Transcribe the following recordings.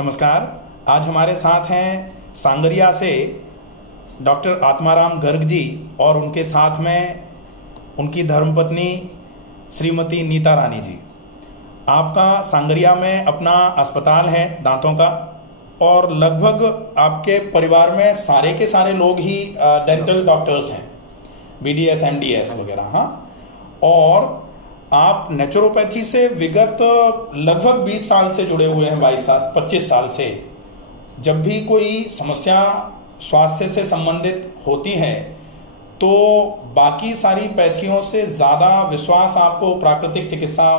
नमस्कार। आज हमारे साथ हैं सांगरिया से डॉक्टर आत्माराम गर्ग जी और उनके साथ में उनकी धर्मपत्नी श्रीमती नीता रानी जी। आपका सांगरिया में अपना अस्पताल है दांतों का और लगभग आपके परिवार में सारे के सारे लोग ही डेंटल डॉक्टर्स हैं, BDS MDS वगैरह। हाँ, और आप नेचुरोपैथी से विगत लगभग 20 साल से जुड़े हुए हैं, 25 साल से। जब भी कोई समस्या स्वास्थ्य से संबंधित होती है तो बाकी सारी पैथियों से ज़्यादा विश्वास आपको प्राकृतिक चिकित्सा,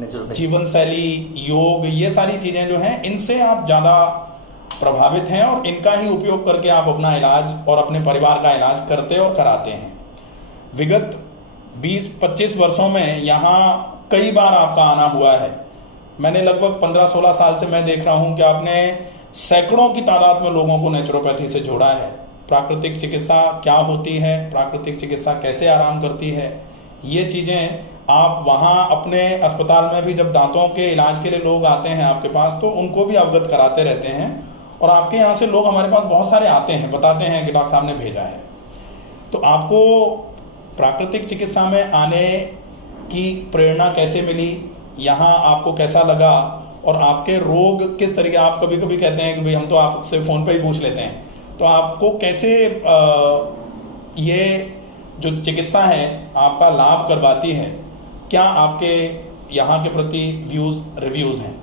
जीवन शैली, योग, ये सारी चीज़ें जो हैं इनसे आप ज़्यादा प्रभावित हैं और इनका ही उपयोग करके आप अपना इलाज और अपने परिवार का इलाज करते और कराते हैं। विगत 20-25 वर्षों में यहाँ कई बार आपका आना हुआ है। मैंने लगभग 15-16 साल से मैं देख रहा हूँ कि आपने सैकड़ों की तादाद में लोगों को नेचुरोपैथी से जोड़ा है। प्राकृतिक चिकित्सा क्या होती है, प्राकृतिक चिकित्सा कैसे आराम करती है, ये चीज़ें आप वहाँ अपने अस्पताल में भी जब दांतों के इलाज के लिए लोग आते हैं आपके पास तो उनको भी अवगत कराते रहते हैं। और आपके यहाँ से लोग हमारे पास बहुत सारे आते हैं, बताते हैं कि डॉक्टर साहब ने भेजा है। तो आपको प्राकृतिक चिकित्सा में आने की प्रेरणा कैसे मिली, यहाँ आपको कैसा लगा और आपके रोग किस तरीके, आप कभी कभी कहते हैं कि भाई हम तो आपसे फ़ोन पे ही पूछ लेते हैं, तो आपको कैसे ये जो चिकित्सा है आपका लाभ करवाती है, क्या आपके यहाँ के प्रति रिव्यूज़ हैं?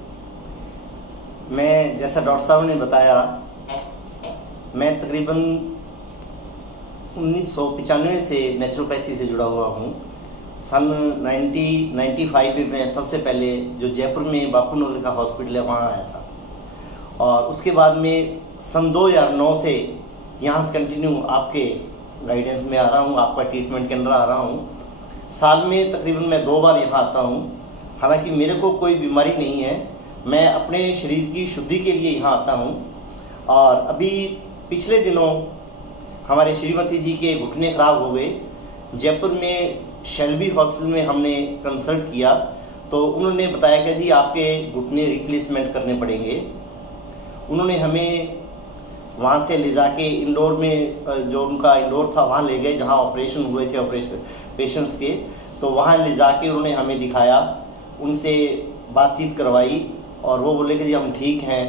मैं जैसा डॉक्टर साहब ने बताया, मैं तकरीबन 1995 से नेचुरोपैथी से जुड़ा हुआ हूँ। सन 1995 में सबसे पहले जो जयपुर में बापू नगर का हॉस्पिटल है वहाँ आया था और उसके बाद में सन 2009 से यहाँ से कंटिन्यू आपके गाइडेंस में आ रहा हूँ, आपका ट्रीटमेंट के अंदर आ रहा हूँ। साल में तकरीबन मैं 2 बार यहाँ आता हूँ। हालांकि मेरे को कोई बीमारी नहीं है, मैं अपने शरीर की शुद्धि के लिए यहाँ आता हूँ। और अभी पिछले दिनों हमारे श्रीमती जी के घुटने खराब हो गए। जयपुर में शेल्बी हॉस्पिटल में हमने कंसल्ट किया तो उन्होंने बताया कि जी आपके घुटने रिप्लेसमेंट करने पड़ेंगे। उन्होंने हमें वहाँ से ले जाके इंदौर में, जो उनका इंदौर था वहाँ ले गए जहाँ ऑपरेशन हुए थे पेशेंट्स के, तो वहाँ ले जाके उन्होंने हमें दिखाया, उनसे बातचीत करवाई और वो बोले कि जी हम ठीक हैं।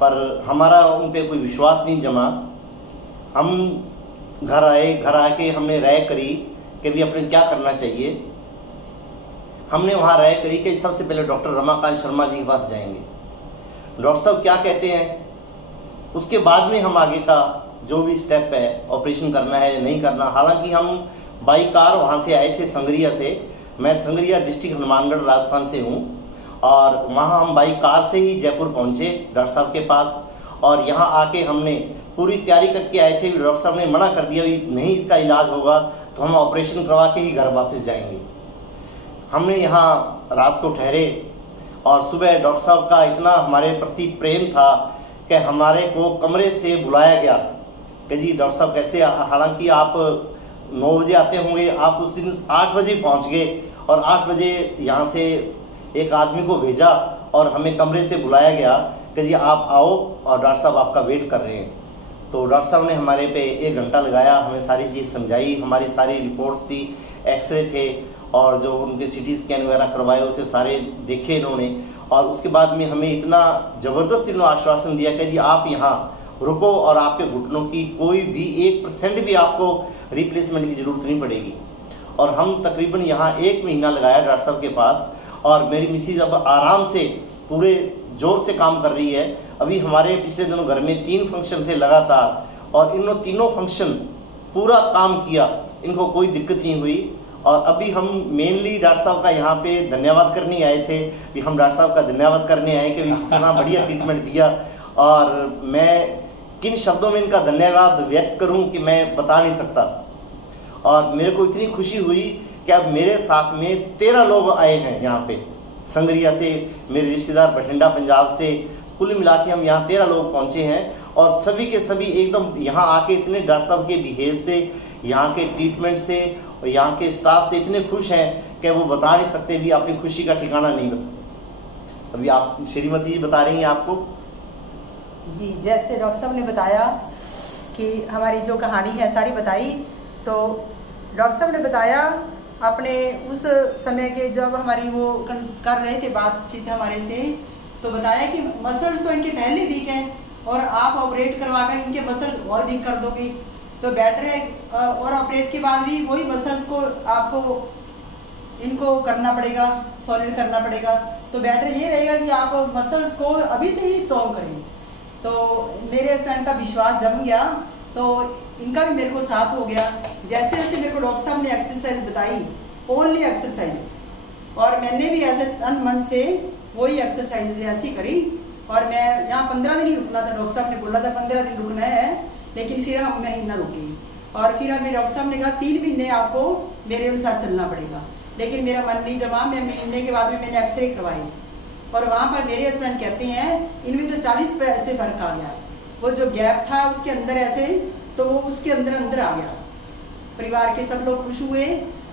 पर हमारा उन पर कोई विश्वास नहीं जमा। हम घर आके हमने राय करी कि भी अपने क्या करना चाहिए। हमने वहाँ राय करी कि सबसे पहले डॉक्टर रमाकांत शर्मा जी के पास जाएंगे, डॉक्टर साहब क्या कहते हैं, उसके बाद में हम आगे का जो भी स्टेप है, ऑपरेशन करना है या नहीं करना। हालांकि हम बाई कार वहाँ से आए थे संगरिया से। मैं संगरिया डिस्ट्रिक्ट हनुमानगढ़ राजस्थान से हूँ और वहाँ हम बाई कार से ही जयपुर पहुँचे डॉक्टर साहब के पास। और यहाँ आके हमने पूरी तैयारी करके आए थे। डॉक्टर साहब ने मना कर दिया, नहीं इसका इलाज होगा तो हम ऑपरेशन करवा के ही घर वापस जाएंगे। हमने यहाँ रात को ठहरे और सुबह डॉक्टर साहब का इतना हमारे प्रति प्रेम था कि हमारे को कमरे से बुलाया गया कि जी डॉक्टर साहब कैसे। हालांकि आप 9 बजे आते होंगे, आप उस दिन 8 बजे पहुँच गए और 8 बजे यहाँ से एक आदमी को भेजा और हमें कमरे से बुलाया गया कि जी आप आओ और डॉक्टर साहब आपका वेट कर रहे हैं। तो डॉक्टर साहब ने हमारे पे 1 घंटा लगाया, हमें सारी चीज़ समझाई, हमारी सारी रिपोर्ट्स थी, एक्सरे थे और जो उनके CT स्कैन वगैरह करवाए हुए थे सारे देखे इन्होंने। और उसके बाद में हमें इतना ज़बरदस्त इन्होंने आश्वासन दिया कि जी आप यहाँ रुको और आपके घुटनों की कोई भी 1% भी आपको रिप्लेसमेंट की ज़रूरत नहीं पड़ेगी। और हम तकरीबन यहाँ 1 महीना लगाया डॉक्टर साहब के पास और मेरी मिसेज अब आराम से पूरे जोर से काम कर रही है। अभी हमारे पिछले दिनों घर में 3 फंक्शन थे लगातार और इन तीनों फंक्शन पूरा काम किया, इनको कोई दिक्कत नहीं हुई। और अभी हम मेनली डॉक्टर साहब का यहाँ पे धन्यवाद करने आए थे कि हम डॉक्टर साहब का धन्यवाद करने आए कि इतना बढ़िया ट्रीटमेंट दिया। और मैं किन शब्दों में इनका धन्यवाद व्यक्त करूँ कि मैं बता नहीं सकता। और मेरे को इतनी खुशी हुई कि अब मेरे साथ में 13 लोग आए हैं यहाँ पे संगरिया से, मेरे रिश्तेदार बठिंडा पंजाब से। कुल मिला के हम यहाँ 13 लोग पहुँचे हैं और सभी के सभी एकदम यहाँ आके इतने डॉक्टर साहब के बिहेव से, यहाँ के ट्रीटमेंट से और यहाँ के स्टाफ से इतने खुश हैं कि वो बता नहीं सकते, भी अपनी खुशी का ठिकाना नहीं बता। अभी आप श्रीमती जी बता रही हैं आपको। जी, जैसे डॉक्टर साहब ने बताया कि हमारी जो कहानी है सारी बताई, तो डॉक्टर साहब ने बताया अपने उस समय के जब हमारी वो कर रहे थे बातचीत हमारे से, तो बताया कि मसल्स तो इनके पहले वीक हैं और आप ऑपरेट करवाकर इनके मसल्स और वीक कर दोगे तो बेटर है, और ऑपरेट के बाद भी वही मसल्स को आपको इनको करना पड़ेगा, सॉलिड करना पड़ेगा। तो बेटर ये रहेगा कि आप मसल्स को अभी से ही स्ट्रॉन्ग करें। तो मेरे हस्बैंड का विश्वास जम गया, तो इनका भी मेरे को साथ हो गया। जैसे जैसे मेरे को डॉक्टर साहब ने एक्सरसाइज बताई, ओनली एक्सरसाइज, और मैंने भी ऐसे तन मन से वही एक्सरसाइज ऐसी करी। और मैं यहाँ 15 दिन ही रुकना था, डॉक्टर साहब ने बोला था 15 दिन रुकना है, लेकिन फिर हम महीना रुके। और फिर हमें डॉक्टर साहब ने कहा 3 महीने आपको मेरे अनुसार चलना पड़ेगा, लेकिन मेरा मन नहीं जमा। मैं महीने के बाद में मैंने एक्सरे करवाई और वहाँ पर मेरे हस्बैंड कहते हैं इनमें तो 40 पैसे फर्क आ गया। वो जो गैप था उसके अंदर ऐसे, तो वो उसके अंदर अंदर आ गया। परिवार के सब लोग खुश हुए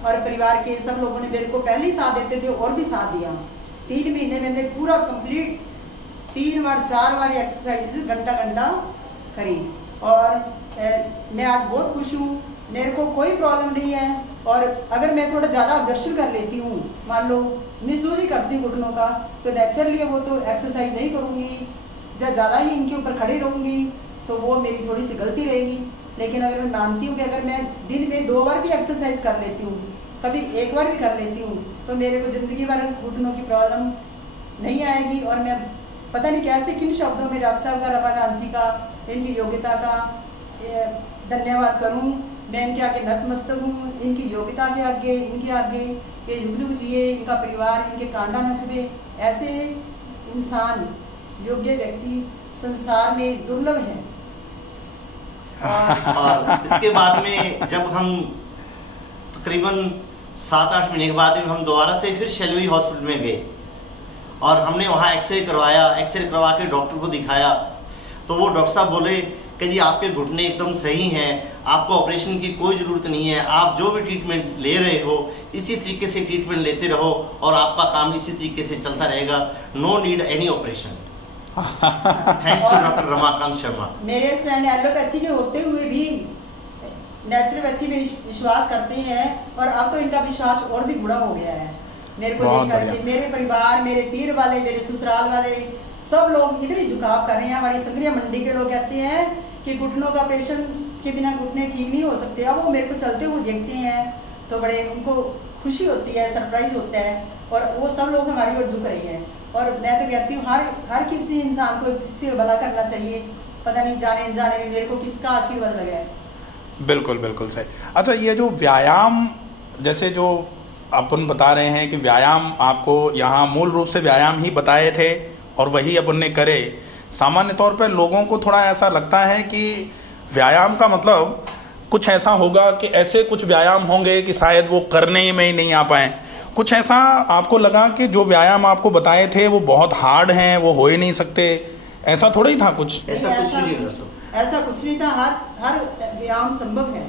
और परिवार के सब लोगों ने मेरे को पहले ही साथ देते थे और भी साथ दिया। 3 महीने मैंने पूरा कंप्लीट 3 बार 4 बार एक्सरसाइज घंटा घंटा करी और मैं आज बहुत खुश हूँ। मेरे को कोई प्रॉब्लम नहीं है। और अगर मैं थोड़ा ज़्यादा दर्शन कर लेती हूँ, मान लो मिसयूज ही करती हूँ घुटनों का, तो नेचुरली वो तो एक्सरसाइज नहीं करूँगी, या ज़्यादा ही इनके ऊपर खड़ी रहूँगी तो वो मेरी थोड़ी सी गलती रहेगी। लेकिन अगर मैं मानती हूँ कि अगर मैं दिन में 2 बार भी एक्सरसाइज कर लेती हूँ, कभी 1 बार भी कर लेती हूँ, तो मेरे को ज़िंदगी भर घुटनों की प्रॉब्लम नहीं आएगी। और मैं पता नहीं कैसे किन शब्दों में डॉक्टर साहब का, रमाकांत जी का, इनकी योग्यता का धन्यवाद करूं। मैं इनके आगे नतमस्तक हूँ, इनकी योग्यता के आगे, इनके आगे ये युग युग जिए, इनका परिवार, इनके कांडा न छुए। ऐसे इंसान, योग्य व्यक्ति संसार में दुर्लभ है। और इसके बाद में जब हम तकरीबन 7-8 महीने के बाद हम दोबारा से फिर शेलवी हॉस्पिटल में गए और हमने वहाँ एक्सरे करवाया। एक्सरे करवा के डॉक्टर को दिखाया तो वो डॉक्टर साहब बोले कि जी आपके घुटने एकदम सही हैं, आपको ऑपरेशन की कोई ज़रूरत नहीं है, आप जो भी ट्रीटमेंट ले रहे हो इसी तरीके से ट्रीटमेंट लेते रहो और आपका काम इसी तरीके से चलता रहेगा, no need any operation. Thanks to doctor Ramakant Sharma. मेरे फ्रेंड एलोपैथी के होते हुए भी नेचुरोपैथी में विश्वास करते हैं और अब तो इनका विश्वास और भी बुरा हो गया है। मेरे को देख करके मेरे परिवार, मेरे पीर वाले, मेरे ससुराल वाले सब लोग इधर ही झुकाव कर रहे हैं। हमारी संगरिया मंडी के लोग कहते हैं कि घुटनों का ऑपरेशन के बिना घुटने ठीक नहीं हो सकते। अब वो मेरे को चलते हुए देखते हैं तो बड़े उनको खुशी होती है, सरप्राइज होता है और वो सब लोग हमारी ओर झुक रहे हैं। और मैं तो कहती हूँ हर किसी इंसान को इससे भला करना चाहिए। पता नहीं जाने जाने में मेरे को किसका आशीर्वाद लगा है। बिल्कुल बिल्कुल सही। अच्छा, ये जो व्यायाम, जैसे जो अपन बता रहे हैं कि व्यायाम आपको यहाँ मूल रूप से व्यायाम ही बताए थे और वही अपन ने करे। सामान्य तौर पर लोगों को थोड़ा ऐसा लगता है कि व्यायाम का मतलब कुछ ऐसा होगा कि ऐसे कुछ व्यायाम होंगे कि शायद वो करने में ही नहीं आ पाए। कुछ ऐसा आपको लगा कि जो व्यायाम आपको बताए थे वो बहुत हार्ड हैं, वो हो ही नहीं सकते, ऐसा थोड़ा ही था कुछ? ऐसा कुछ नहीं था। हर व्यायाम संभव है,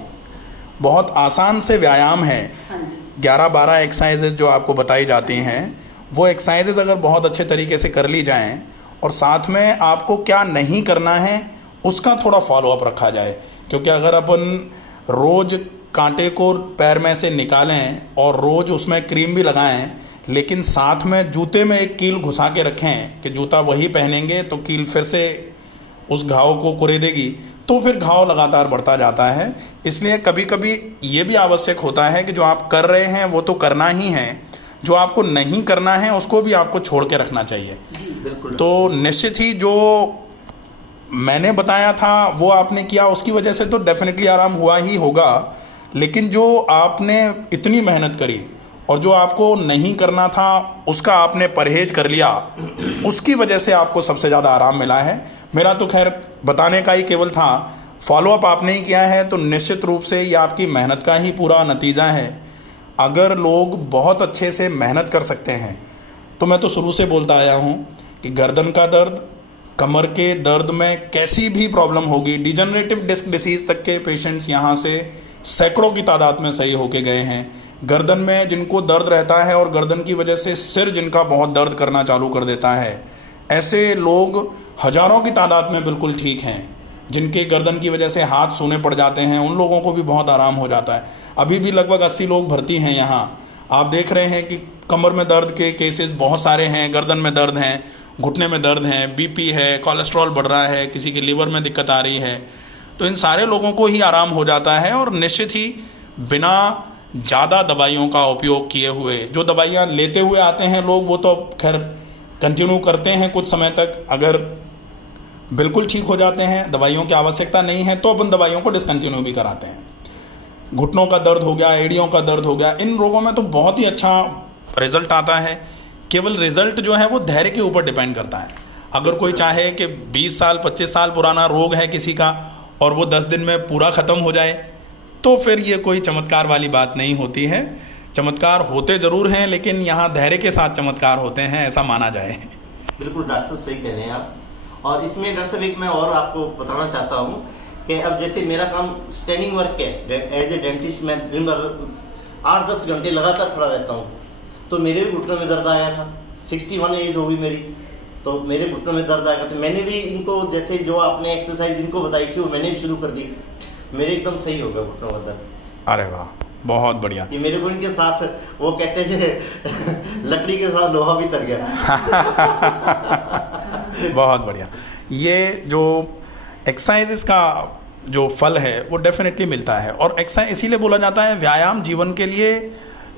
बहुत आसान से व्यायाम है। हाँ जी। 11-12 एक्सरसाइजेज जो आपको बताई जाती हैं, वो एक्सरसाइजेज अगर बहुत अच्छे तरीके से कर ली जाएं और साथ में आपको क्या नहीं करना है उसका थोड़ा फॉलो अप रखा जाए। क्योंकि अगर अपन रोज कांटे को पैर में से निकालें और रोज उसमें क्रीम भी लगाएं, लेकिन साथ में जूते में एक कील घुसा के रखें कि जूता वही पहनेंगे तो कील फिर से उस घाव को कुरेदेगी, तो फिर घाव लगातार बढ़ता जाता है। इसलिए कभी कभी ये भी आवश्यक होता है कि जो आप कर रहे हैं वो तो करना ही है, जो आपको नहीं करना है उसको भी आपको छोड़ के रखना चाहिए। बिल्कुल। तो निश्चित ही जो मैंने बताया था वो आपने किया, उसकी वजह से तो डेफिनेटली आराम हुआ ही होगा। लेकिन जो आपने इतनी मेहनत करी और जो आपको नहीं करना था उसका आपने परहेज कर लिया, उसकी वजह से आपको सबसे ज़्यादा आराम मिला है। मेरा तो खैर बताने का ही केवल था, फॉलोअप आपने ही किया है तो निश्चित रूप से ये आपकी मेहनत का ही पूरा नतीजा है। अगर लोग बहुत अच्छे से मेहनत कर सकते हैं तो मैं तो शुरू से बोलता आया हूँ कि गर्दन का दर्द, कमर के दर्द में कैसी भी प्रॉब्लम होगी, डिजनरेटिव डिस्क डिसीज तक के पेशेंट्स यहाँ से सैकड़ों की तादाद में सही होके गए हैं। गर्दन में जिनको दर्द रहता है और गर्दन की वजह से सिर जिनका बहुत दर्द करना चालू कर देता है, ऐसे लोग हजारों की तादाद में बिल्कुल ठीक हैं। जिनके गर्दन की वजह से हाथ सूने पड़ जाते हैं, उन लोगों को भी बहुत आराम हो जाता है। अभी भी लगभग 80 लोग भर्ती हैं यहाँ। आप देख रहे हैं कि कमर में दर्द के केसेस बहुत सारे हैं, गर्दन में दर्द हैं, घुटने में दर्द हैं, बीपी है, कोलेस्ट्रॉल बढ़ रहा है, किसी के लीवर में दिक्कत आ रही है। तो इन सारे लोगों को ही आराम हो जाता है और निश्चित ही बिना ज़्यादा दवाइयों का उपयोग किए हुए। जो दवाइयाँ लेते हुए आते हैं लोग, वो तो खैर कंटिन्यू करते हैं कुछ समय तक, अगर बिल्कुल ठीक हो जाते हैं, दवाइयों की आवश्यकता नहीं है, तो अपन दवाइयों को डिसकंटिन्यू भी कराते हैं। घुटनों का दर्द हो गया, एड़ियों का दर्द हो गया, इन रोगों में तो बहुत ही अच्छा रिजल्ट आता है। केवल रिजल्ट जो है वो धैर्य के ऊपर डिपेंड करता है। अगर कोई चाहे कि 20 साल 25 साल पुराना रोग है किसी का और वो 10 दिन में पूरा ख़त्म हो जाए, तो फिर ये कोई चमत्कार वाली बात नहीं होती है। चमत्कार होते ज़रूर हैं, लेकिन यहाँ धैर्य के साथ चमत्कार होते हैं, ऐसा माना जाए। बिल्कुल डॉक्टर साहब सही कह रहे हैं आप। और इसमें डॉक्टर साहब एक मैं और आपको बताना चाहता हूँ कि अब जैसे मेरा काम स्टैंडिंग वर्क है, एज ए डेंटिस्ट मैं दिन भर 8-10 घंटे लगातार खड़ा रहता हूँ, तो मेरे भी घुटनों में दर्द आया था। 61 एज हो गई मेरी, तो मेरे घुटनों में दर्द आया, तो मैंने भी इनको जैसे जो आपने एक्सरसाइज इनको बताई थी वो मैंने भी शुरू कर दी, मेरे एकदम सही हो गया घुटनों का दर्द। अरे वाह, बहुत बढ़िया। ये मेरे को इनके साथ वो कहते हैं लकड़ी के साथ लोहा भी तर गया। बहुत बढ़िया। ये जो एक्सरसाइज का जो फल है वो डेफिनेटली मिलता है। और एक्सरसाइज इसीलिए बोला जाता है, व्यायाम जीवन के लिए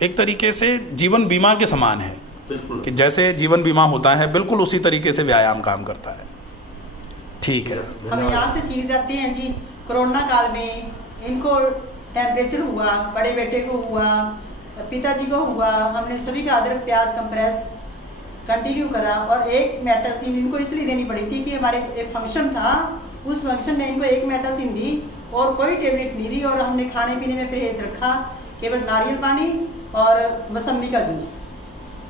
एक तरीके से जीवन बीमा के समान है। बिल्कुल, कि जैसे जीवन बीमा होता है, बिल्कुल उसी तरीके से व्यायाम काम करता है। ठीक है। हम यहाँ से सीख जाते हैं जी। कोरोना काल में इनको टेम्परेचर हुआ, बड़े बेटे को हुआ, पिताजी को हुआ, हमने सभी का अदरक प्याज कंप्रेस कंटिन्यू करा। और एक मेटासिन इनको इसलिए देनी पड़ी थी कि हमारे एक फंक्शन था, उस फंक्शन में इनको एक मेटासिन दी और कोई टेबलेट नहीं दी। और हमने खाने पीने में परहेज रखा, केवल नारियल पानी और मौसम्बी का जूस।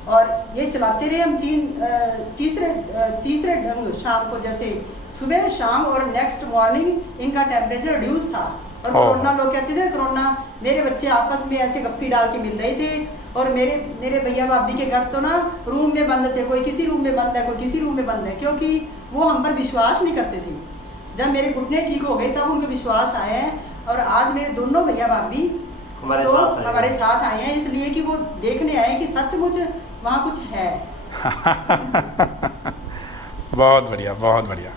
और ये चलाते रहे हम तीसरे ढंग शाम को, जैसे सुबह शाम और नेक्स्ट मॉर्निंग इनका टेम्परेचर रिड्यूस था। और कोरोना लोग कहते थे कोरोना, मेरे बच्चे आपस में ऐसे गप्पी डाल के मिल रहे थे। और मेरे भैया भाभी के घर तो ना रूम में बंद थे, कोई किसी रूम में बंद है, कोई किसी रूम में बंद है, क्योंकि वो हम पर विश्वास नहीं करते थे। जब मेरे घुटने ठीक हो गए तब उनको विश्वास आया है। और आज मेरे दोनों भैया भाभी हमारे साथ आए हैं, इसलिए कि वो देखने आए कि सचमुच वहाँ कुछ है। बहुत बढ़िया, बहुत बढ़िया।